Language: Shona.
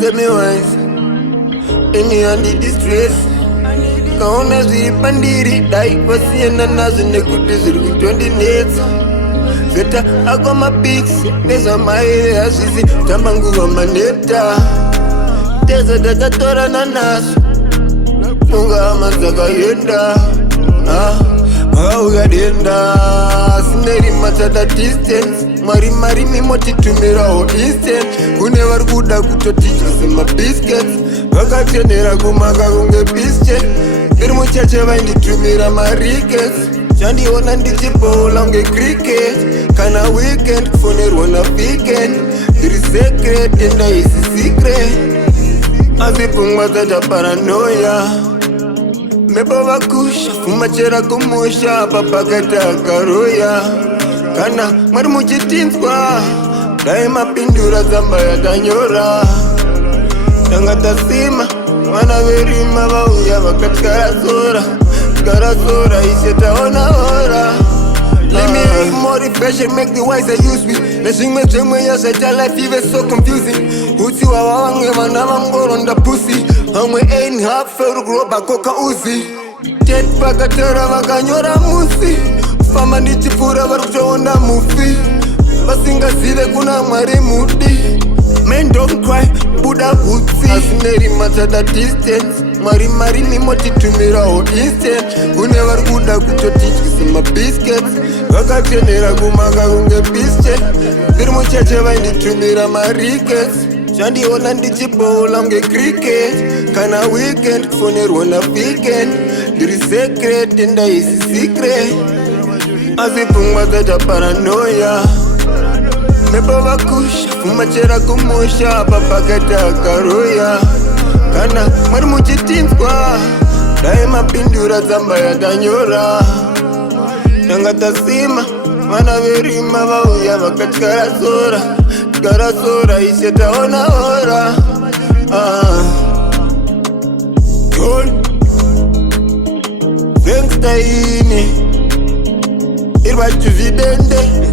Kaunza me wise Emi andi distress Kaona ziri pandiri Dai pasiena nazo nekuti ziri kutondinetsa Zeta agwa mapics Neza maere azizi Tamba nguva maneta Teza datatora na naso Munga amazaka yenda Ugadenda Sineri matada distance Mari mimoti tumiraho instant Kune varikuda kutotichisa biscuits Vakatenera kumaka kunge bische Iri muchache vainditumira marikets Chandiona ndichibola unge cricket Kana weekend kufonerwa na weekend Iri secret enda isi secret Azipungwa zata paranoia Meba vakusha fumachera kumusha papakata karoya Kana mwari muchitinzwa Dai mapindura zamba yatanyora Tangatasima Mwana verima vauya vakati karazora Karazora ishetaona hora Let me make motivation, make the wiser use me Nashingme jemwe ya shaita life even so confusing Uti wawange vana vangoro nda pussy Hamwe ain't half fail groba koka uzi Tet pakatera vakanyora musi Fama nichipura varikutoona mufi Vasingazive kuna mwari mudi Men don't cry, Buddha hutsi Asineri matada distance Mari mimoti tumiraho instant Kune varikuda kutotichisa mabiscuits Vakatenera kumaka kunge bische Iri muchache vainditumira marikets Chandiona ndichibola unge cricket Kana weekend kufonerwa na weekend Iri secret enda isi secret Azipungwa zata paranoia Meba vakusha fumachera kumusha papakata karoya Kana mwari muchitinzwa Dai mapindura zamba yatanyora Tangatasima Mwana verima vauya vakati karazora ishetaona hora Gold Vengsta ini Irva chuvidende